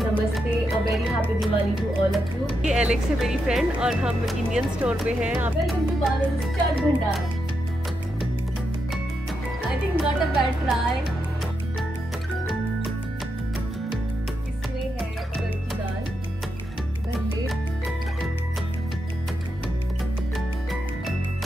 नमस्ते, a very happy Diwali to all of you. ये Alex है मेरी फ्रेंड और हम इंडियन स्टोर पे हैं। आप welcome to Badal Chaat Bhandar. I think not a bad try. इसमें है उड़द की दाल, भल्ले।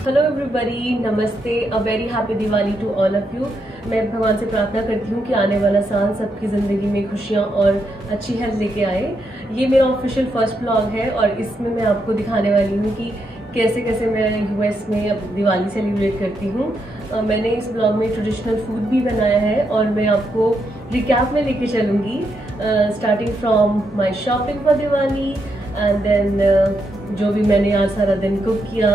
हेलो एवरीबॉडी, नमस्ते, a very happy Diwali to all of you. मैं भगवान से प्रार्थना करती हूँ कि आने वाला साल सबकी ज़िंदगी में खुशियाँ और अच्छी हेल्थ लेके आए। ये मेरा ऑफिशियल फर्स्ट ब्लॉग है और इसमें मैं आपको दिखाने वाली हूँ कि कैसे कैसे मैं यूएस में अब दिवाली सेलिब्रेट करती हूँ। मैंने इस ब्लॉग में ट्रेडिशनल फूड भी बनाया है और मैं आपको रिकैप में लेके चलूँगी, starting from my shopping for Diwali and then जो भी मैंने आज सारा दिन कुक किया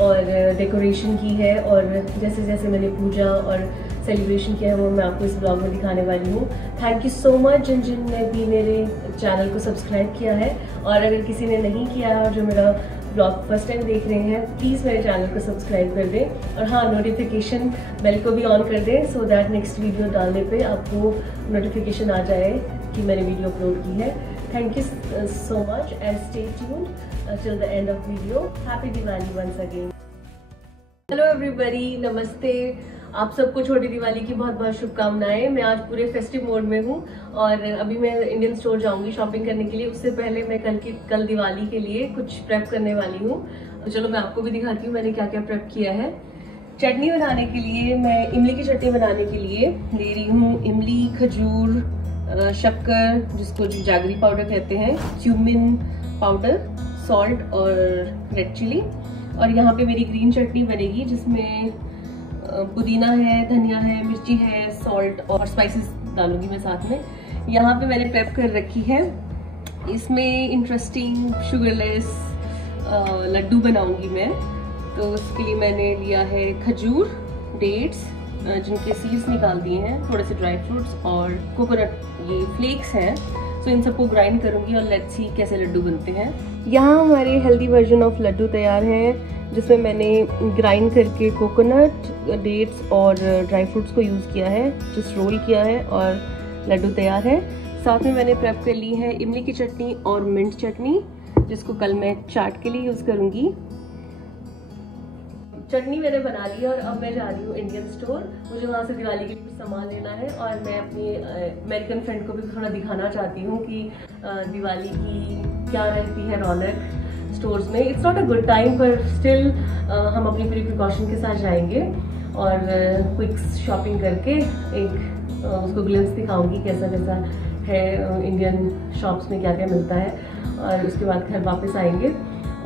और डेकोरेशन की है और जैसे जैसे मैंने पूजा और सेलिब्रेशन किया है वो मैं आपको इस ब्लॉग में दिखाने वाली हूँ। थैंक यू सो मच जिनने भी मेरे चैनल को सब्सक्राइब किया है, और अगर किसी ने नहीं किया है और जो मेरा ब्लॉग फर्स्ट टाइम देख रहे हैं प्लीज़ मेरे चैनल को सब्सक्राइब कर दें और हाँ, नोटिफिकेशन बेल को भी ऑन कर दें सो दैट नेक्स्ट वीडियो डालने पे आपको नोटिफिकेशन आ जाए कि मैंने वीडियो अपलोड की है। Thank you so much and stay tuned till the end of video. Happy Diwali once again. Hello everybody, नमस्ते। आप सबको छोटी दिवाली की बहुत बहुत शुभकामनाएं। मैं आज पूरे फेस्टिव मोड में हूँ और अभी मैं इंडियन स्टोर जाऊंगी शॉपिंग करने के लिए। उससे पहले मैं कल दिवाली के लिए कुछ प्रेप करने वाली हूँ। तो चलो मैं आपको भी दिखाती हूँ मैंने क्या क्या प्रेप किया है। चटनी बनाने के लिए मैं इमली की चटनी बनाने के लिए ले रही हूँ इमली, खजूर, शक्कर जिसको जागरी पाउडर कहते हैं, क्यूमिन पाउडर, सॉल्ट और रेड चिली। और यहाँ पे मेरी ग्रीन चटनी बनेगी जिसमें पुदीना है, धनिया है, मिर्ची है, सॉल्ट और स्पाइसेस डालूंगी मैं साथ में। यहाँ पे मैंने प्रेप कर रखी है। इसमें इंटरेस्टिंग शुगरलेस लड्डू बनाऊंगी मैं। तो उसके लिए मैंने लिया है खजूर, डेट्स जिनके सीड्स निकाल दिए हैं, थोड़े से ड्राई फ्रूट्स और कोकोनट ये फ्लेक्स हैं। तो इन सबको ग्राइंड करूंगी और लेट्स सी कैसे लड्डू बनते हैं। यहाँ हमारे हेल्दी वर्जन ऑफ लड्डू तैयार हैं जिसमें मैंने ग्राइंड करके कोकोनट, डेट्स और ड्राई फ्रूट्स को यूज़ किया है, जस्ट रोल किया है और लड्डू तैयार है। साथ में मैंने प्रेप कर ली है इमली की चटनी और मिंट चटनी जिसको कल मैं चाट के लिए यूज़ करूँगी। चटनी मैंने बना ली और अब मैं जा रही हूँ इंडियन स्टोर। मुझे वहाँ से दिवाली के लिए कुछ सामान लेना है और मैं अपनी अमेरिकन फ्रेंड को भी थोड़ा दिखाना चाहती हूँ कि दिवाली की क्या रहती है रौनक स्टोर्स में। It's not a good time पर स्टिल हम अपनी पूरी प्रिकॉशन के साथ जाएंगे और क्विक शॉपिंग करके एक उसको ग्लिम्स दिखाऊंगी कैसा कैसा है इंडियन शॉप्स में क्या क्या मिलता है, और उसके बाद घर वापस आएंगे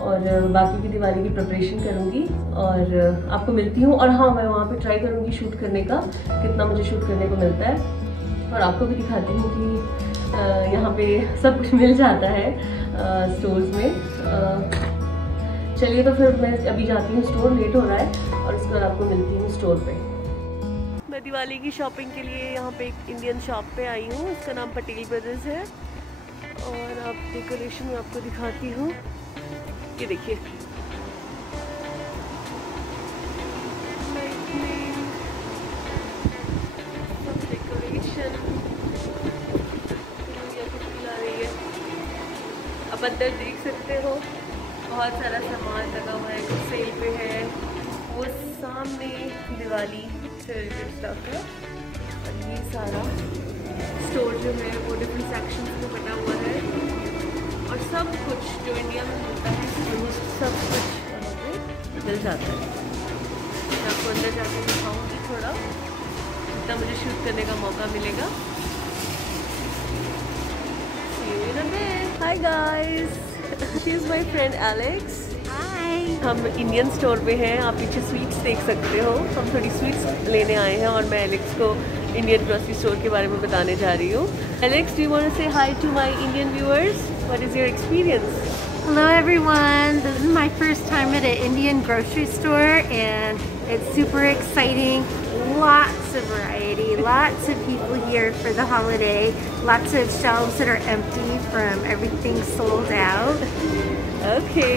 और बाकी की दिवाली की प्रिपरेशन करूँगी और आपको मिलती हूँ। और हाँ, मैं वहाँ पे ट्राई करूँगी शूट करने का, कितना मुझे शूट करने को मिलता है, और आपको भी दिखाती हूँ कि यहाँ पे सब कुछ मिल जाता है स्टोर्स में। चलिए तो फिर मैं अभी जाती हूँ स्टोर, लेट हो रहा है, और उसके बाद आपको मिलती हूँ स्टोर पे। मैं दिवाली की शॉपिंग के लिए यहाँ पे एक इंडियन शॉप पे आई हूँ, इसका नाम पटेल ब्रदर्स है। और अब डेकोरेशन में आपको दिखाती हूँ, ये देखिए डेकोरेशन ला रही है। अब अंदर देख सकते हो बहुत सारा सामान लगा हुआ है, कुछ सेल पे है। वो सामने दिवाली से रिलेटेड स्टफ है और ये सारा स्टोर जो है वो डिफरेंट सेक्शंस में बना हुआ है और सब कुछ जो इंडिया में मिलता है वो सब कुछ यहाँ पे मिल जाता है। मैं आपको अंदर जाकर दिखाऊंगी थोड़ा, जितना मुझे शूट करने का मौका मिलेगा। Hi guys, she is my friend Alex. हम इंडियन स्टोर पे हैं, आप पीछे स्वीट्स देख सकते हो। हम थोड़ी स्वीट्स लेने आए हैं और मैं एलेक्स को इंडियन ग्रोसरी स्टोर के बारे में बताने जा रही हूँ। Alex, do you want to say hi to my Indian viewers? What is your experience? Hello everyone, this is my first time at an Indian grocery store and it's super exciting. Lots of variety, lots of people here for the holiday, lots of shelves that are empty from everything sold out. Okay,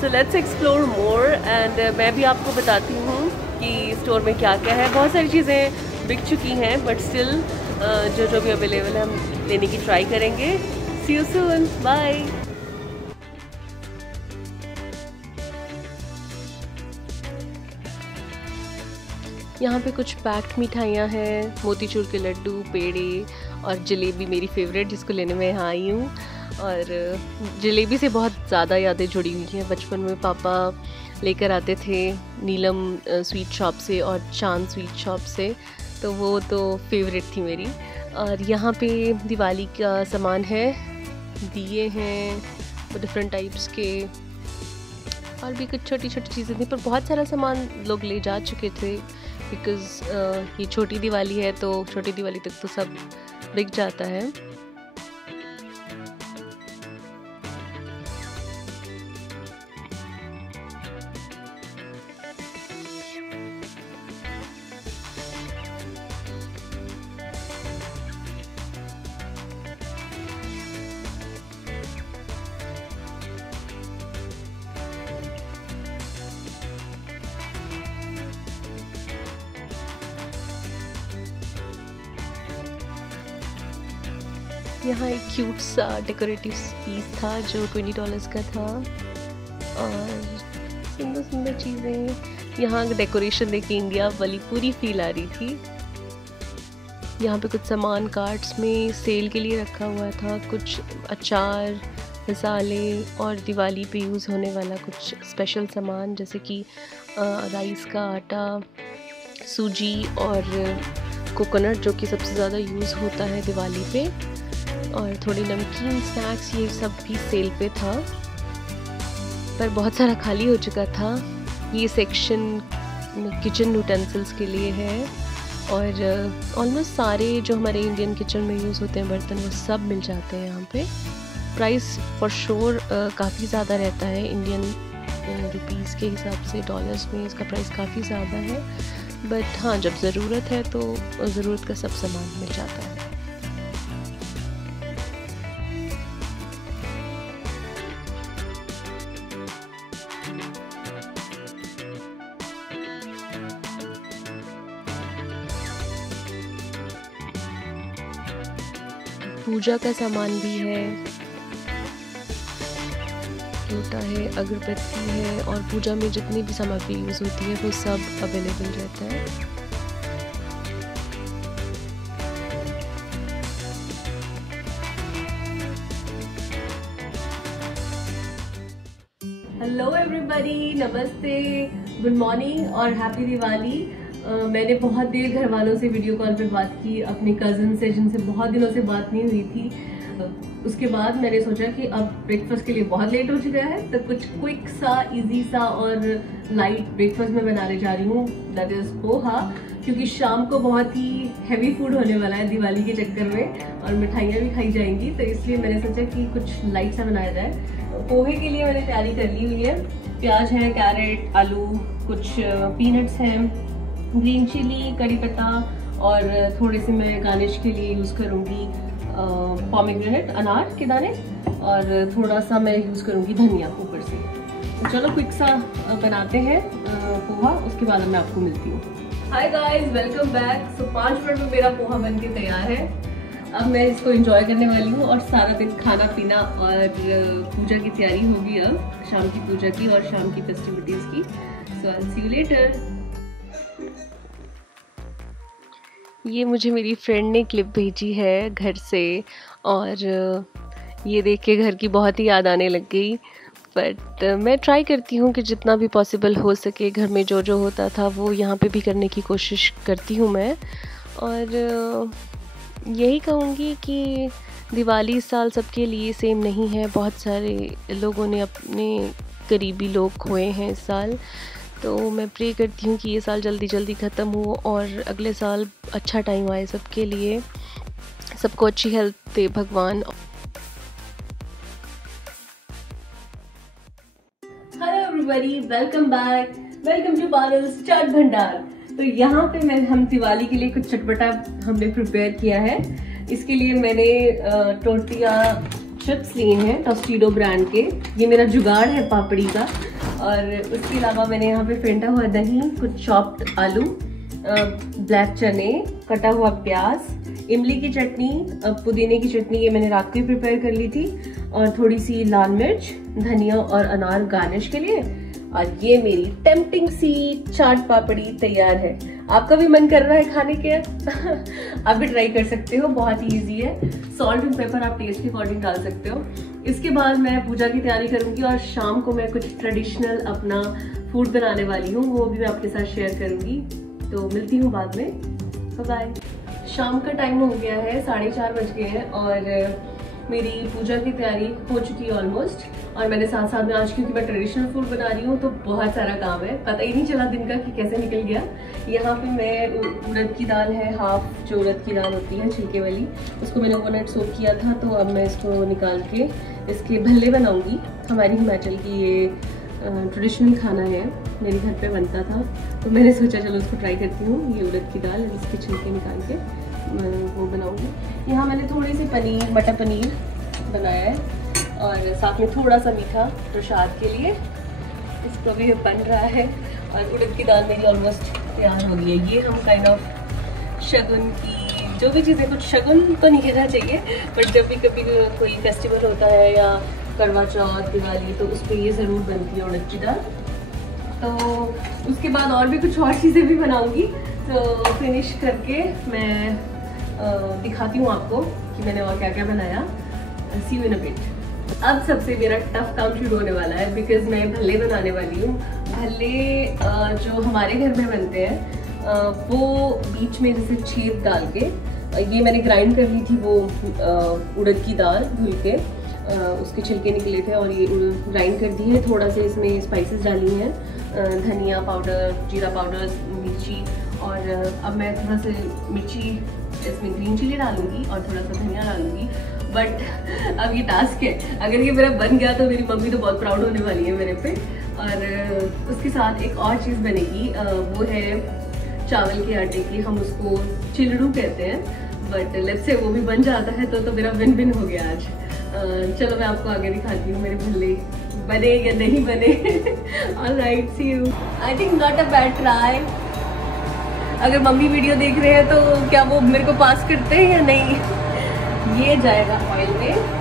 so let's explore more and मैं भी आपको बताती हूँ कि store में क्या क्या है। बहुत सारी चीज़ें बिक चुकी हैं बट स्टिल जो भी अवेलेबल है हम लेने की ट्राई करेंगे। सी यू सून, बाय। यहाँ पे कुछ पैक्ड मिठाइयाँ हैं, मोतीचूर के लड्डू, पेड़े और जलेबी मेरी फेवरेट, जिसको लेने में यहाँ आई हूँ। और जलेबी से बहुत ज़्यादा यादें जुड़ी हुई हैं। बचपन में पापा लेकर आते थे नीलम स्वीट शॉप से और चांद स्वीट शॉप से, तो वो तो फेवरेट थी मेरी। और यहाँ पे दिवाली का सामान है, दिए हैं डिफरेंट टाइप्स के, और भी कुछ छोटी छोटी चीज़ें थी, पर बहुत सारा सामान लोग ले जा चुके थे बिकॉज़ ये छोटी दिवाली है, तो छोटी दिवाली तक तो सब बिक जाता है। यहाँ एक क्यूट सा डेकोरेटिव पीस था जो $20 का था, और सुंदर सुंदर चीज़ें। यहाँ डेकोरेशन देखिए इंडिया वाली पूरी फील आ रही थी। यहाँ पे कुछ सामान कार्ट्स में सेल के लिए रखा हुआ था, कुछ अचार, मसाले और दिवाली पे यूज़ होने वाला कुछ स्पेशल सामान, जैसे कि राइस का आटा, सूजी और कोकोनट, जो कि सबसे ज़्यादा यूज़ होता है दिवाली पे, और थोड़ी नमकीन, स्नैक्स, ये सब भी सेल पे था, पर बहुत सारा खाली हो चुका था। ये सेक्शन किचन यूटेंसिल्स के लिए है, और ऑलमोस्ट सारे जो हमारे इंडियन किचन में यूज़ होते हैं बर्तन, वो सब मिल जाते हैं यहाँ पे। प्राइस फॉर श्योर काफ़ी ज़्यादा रहता है, इंडियन रुपीज़ के हिसाब से डॉलर्स में इसका प्राइस काफ़ी ज़्यादा है, बट हाँ, जब ज़रूरत है तो ज़रूरत का सब सामान मिल जाता है। पूजा का सामान भी है, लोटा है, अगरबत्ती है, और पूजा में जितनी भी सामग्री यूज़ होती है वो सब अवेलेबल रहता है। हेलो एवरीबॉडी, नमस्ते, गुड मॉर्निंग और हैप्पी दिवाली। मैंने बहुत देर घर वालों से वीडियो कॉल पे बात की, अपने कज़न से जिनसे बहुत दिनों से बात नहीं हुई थी। उसके बाद मैंने सोचा कि अब ब्रेकफास्ट के लिए बहुत लेट हो चुका है, तो कुछ क्विक सा, इजी सा और लाइट ब्रेकफास्ट में बनाने जा रही हूँ, दैट इज़ पोहा, क्योंकि शाम को बहुत ही हैवी फूड होने वाला है दिवाली के चक्कर में, और मिठाइयाँ भी खाई जाएंगी, तो इसलिए मैंने सोचा कि कुछ लाइट सा बनाया जाए। पोहे के लिए मैंने तैयारी कर ली हुई है, प्याज है, कैरेट, आलू, कुछ पीनट्स हैं, ग्रीन चिली, कड़ी पत्ता, और थोड़े से मैं गार्निश के लिए यूज़ करूँगी पोमेग्रेनेट, अनार के दाने, और थोड़ा सा मैं यूज़ करूँगी धनिया ऊपर से। तो चलो क्विक सा बनाते हैं पोहा, उसके बाद मैं आपको मिलती हूँ। Hi guys, welcome back. So 5 minute में मेरा पोहा बन के तैयार है। अब मैं इसको एंजॉय करने वाली हूँ, और सारा दिन खाना पीना और पूजा की तैयारी होगी, अब शाम की पूजा की और शाम की फेस्टिविटीज़ की। So I will see you later. ये मुझे मेरी फ्रेंड ने क्लिप भेजी है घर से, और ये देख के घर की बहुत ही याद आने लग गई। बट मैं ट्राई करती हूँ कि जितना भी पॉसिबल हो सके घर में जो जो होता था वो यहाँ पे भी करने की कोशिश करती हूँ मैं। और यही कहूँगी कि दिवाली इस साल सबके लिए सेम नहीं है, बहुत सारे लोगों ने अपने करीबी लोग खोए हैं इस साल, तो मैं प्रे करती हूँ कि ये साल जल्दी जल्दी ख़त्म हो और अगले साल अच्छा टाइम आए सबके लिए, सबको अच्छी हेल्थ दे भगवान। Hello everybody, welcome back, welcome to Badal's Chaat Bhandar. तो यहाँ पे हम दिवाली के लिए कुछ चटपटा हमने प्रिपेयर किया है। इसके लिए मैंने टोर्टिया चिप्स लिए हैं टोस्टिडो ब्रांड के, ये मेरा जुगाड़ है पापड़ी का। और उसके अलावा मैंने यहाँ पे फेंटा हुआ दही, कुछ चॉप्ड आलू, ब्लैक चने, कटा हुआ प्याज, इमली की चटनी, पुदीने की चटनी, ये मैंने रात को ही प्रिपेयर कर ली थी, और थोड़ी सी लाल मिर्च, धनिया और अनार गार्निश के लिए। और ये मेरी टेम्पटिंग सी चाट पापड़ी तैयार है। आपका भी मन कर रहा है खाने के? आप भी ट्राई कर सकते हो, बहुत ही ईजी है। सॉल्ट एंड पेपर आप टेस्ट के अकॉर्डिंग डाल सकते हो। इसके बाद मैं पूजा की तैयारी करूंगी और शाम को मैं कुछ ट्रेडिशनल अपना फूड बनाने वाली हूँ, वो भी मैं आपके साथ शेयर करूंगी। तो मिलती हूँ बाद में, बाय। शाम का टाइम हो गया है, 4:30 बज गए हैं और मेरी पूजा की तैयारी हो चुकी है ऑलमोस्ट। और मैंने साथ साथ में आज, क्योंकि मैं ट्रेडिशनल फूड बना रही हूँ तो बहुत सारा काम है, पता ही नहीं चला दिन का कि कैसे निकल गया। यहाँ पे मैं उड़द की दाल है, हाफ जो उड़द की दाल होती है छिलके वाली, उसको मैंने ओवरनाइट सोक किया था, तो अब मैं इसको निकाल के इसके भल्ले बनाऊंगी। हमारी हिमाचल की ये ट्रेडिशनल खाना है, मेरे घर पे बनता था, तो मैंने सोचा चलो उसको ट्राई करती हूँ। ये उड़द की दाल, इसके छिलके निकाल के वो बनाऊंगी। यहाँ मैंने थोड़ी सी पनीर, मटर पनीर बनाया है और साथ में थोड़ा सा मीठा प्रसाद के लिए। इसको भी बन रहा है और उड़द की दाल मेरी ऑलमोस्ट तैयार हो गई है। ये हम काइंड ऑफ शगुन की जो भी चीज़ें, कुछ शगुन तो नहीं कहना चाहिए, बट जब भी कभी कोई फेस्टिवल होता है या करवा चौथ, दिवाली, तो उस पर ये ज़रूर बनती है उड़द की दाल। तो उसके बाद और भी कुछ और चीज़ें भी बनाऊंगी, तो फिनिश करके मैं दिखाती हूँ आपको कि मैंने और क्या क्या बनाया। सी यू इन अ बिट। अब सबसे मेरा टफ काम शुरू होने वाला है, बिकॉज मैं भल्ले बनाने वाली हूँ। भल्ले जो हमारे घर में बनते हैं वो बीच में जैसे छेद डाल के, ये मैंने ग्राइंड कर ली थी वो उड़द की दाल धुल के, उसके छिलके निकले थे और ये ग्राइंड कर दी है। थोड़ा सा इसमें स्पाइसेस डाली हैं, धनिया पाउडर, जीरा पाउडर, मिर्ची, और अब मैं थोड़ा सा मिर्ची इसमें ग्रीन चिली डालूंगी और थोड़ा सा धनिया डालूंगी। बट अब ये टास्क है, अगर ये मेरा बन गया तो मेरी मम्मी तो बहुत प्राउड होने वाली है मेरे पे। और उसके साथ एक और चीज़ बनेगी, वो है चावल के आटे की, हम उसको चिलड़ू कहते हैं, बट लेट्स से वो भी बन जाता है तो मेरा विन विन हो गया आज। चलो मैं आपको आगे दिखाती हूँ मेरे भल्ले बने या नहीं बने। Alright, see you. I think not a bad try. अगर मम्मी वीडियो देख रहे हैं तो क्या वो मेरे को पास करते हैं या नहीं। ये जाएगा ऑयल में।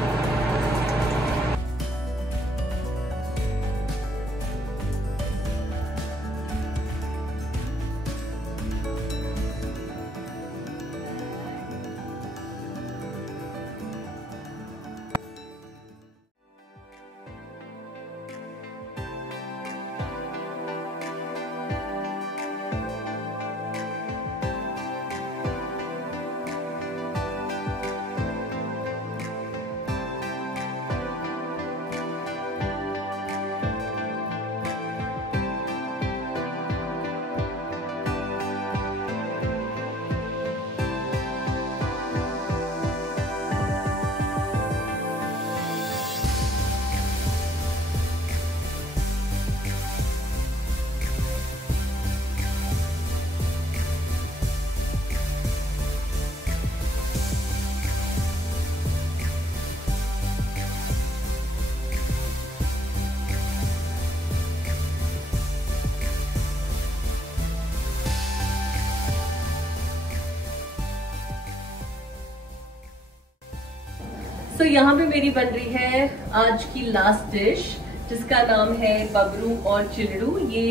तो यहाँ पे मेरी बन रही है आज की लास्ट डिश, जिसका नाम है बबरू और चिलड़ू। ये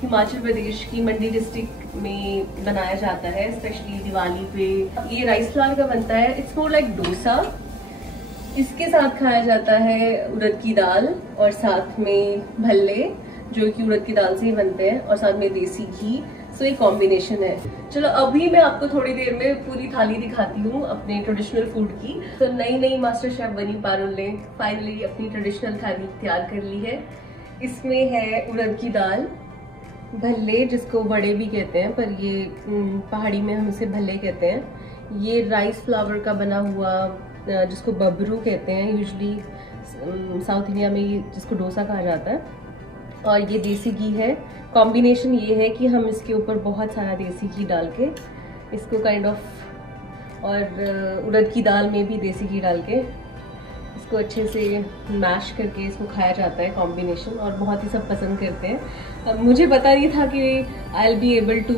हिमाचल प्रदेश की मंडी डिस्ट्रिक्ट में बनाया जाता है, स्पेशली दिवाली पे। ये राइस फ्लावर का बनता है, इट्स मोर लाइक डोसा। इसके साथ खाया जाता है उड़द की दाल और साथ में भल्ले, जो कि उड़द की दाल से ही बनते हैं, और साथ में देसी घी। सो ये कॉम्बिनेशन है। चलो अभी मैं आपको थोड़ी देर में पूरी थाली दिखाती हूँ अपने ट्रेडिशनल फूड की। तो नई मास्टर शेफ बनी पारुल ने फाइनली अपनी ट्रेडिशनल थाली तैयार कर ली है। इसमें है उड़द की दाल, भल्ले जिसको बड़े भी कहते हैं, पर ये पहाड़ी में हम इसे भल्ले कहते हैं। ये राइस फ्लावर का बना हुआ जिसको बबरू कहते हैं, यूजुअली साउथ इंडिया में जिसको डोसा कहा जाता है। और ये देसी घी है। कॉम्बिनेशन ये है कि हम इसके ऊपर बहुत सारा देसी घी डाल के इसको काइंड ऑफ, और उड़द की दाल में भी देसी घी डाल के इसको अच्छे से मैश करके इसको खाया जाता है कॉम्बिनेशन, और बहुत ही सब पसंद करते हैं। मुझे पता नहीं था कि I will be able to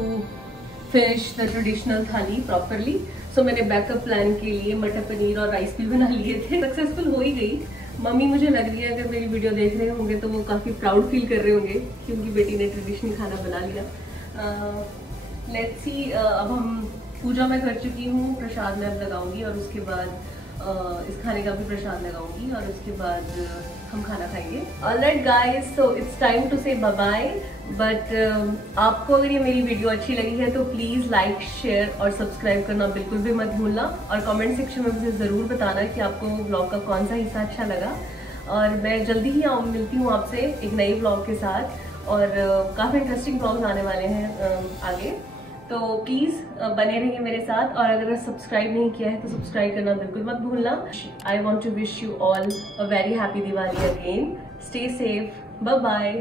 finish the traditional thali properly. So मैंने बैकअप प्लान के लिए मटर पनीर और राइस भी बना लिए थे। सक्सेसफुल हो ही गई। मम्मी मुझे लग रही है अगर मेरी वीडियो देख रहे होंगे तो वो काफ़ी प्राउड फील कर रहे होंगे कि उनकी बेटी ने ट्रेडिशनल खाना बना लिया। लेट्स सी, अब हम पूजा मैं कर चुकी हूँ, प्रसाद मैं अब लगाऊंगी और उसके बाद इस खाने का भी प्रसाद लगाऊंगी और उसके बाद हम खाना खाएंगे। Alright guys, so it's time to say bye bye. But आपको अगर ये मेरी वीडियो अच्छी लगी है तो प्लीज़ लाइक, शेयर और सब्सक्राइब करना बिल्कुल भी मत भूलना और कमेंट सेक्शन में मुझे ज़रूर बताना कि आपको ब्लॉग का कौन सा हिस्सा अच्छा लगा। और मैं जल्दी ही मिलती हूँ आपसे एक नई ब्लॉग के साथ और काफ़ी इंटरेस्टिंग ब्लॉग्स आने वाले हैं आगे। तो प्लीज़ बने रहिए मेरे साथ और अगर सब्सक्राइब नहीं किया है तो सब्सक्राइब करना बिल्कुल मत भूलना। I want to wish you all a very happy Diwali again. Stay safe, bye bye.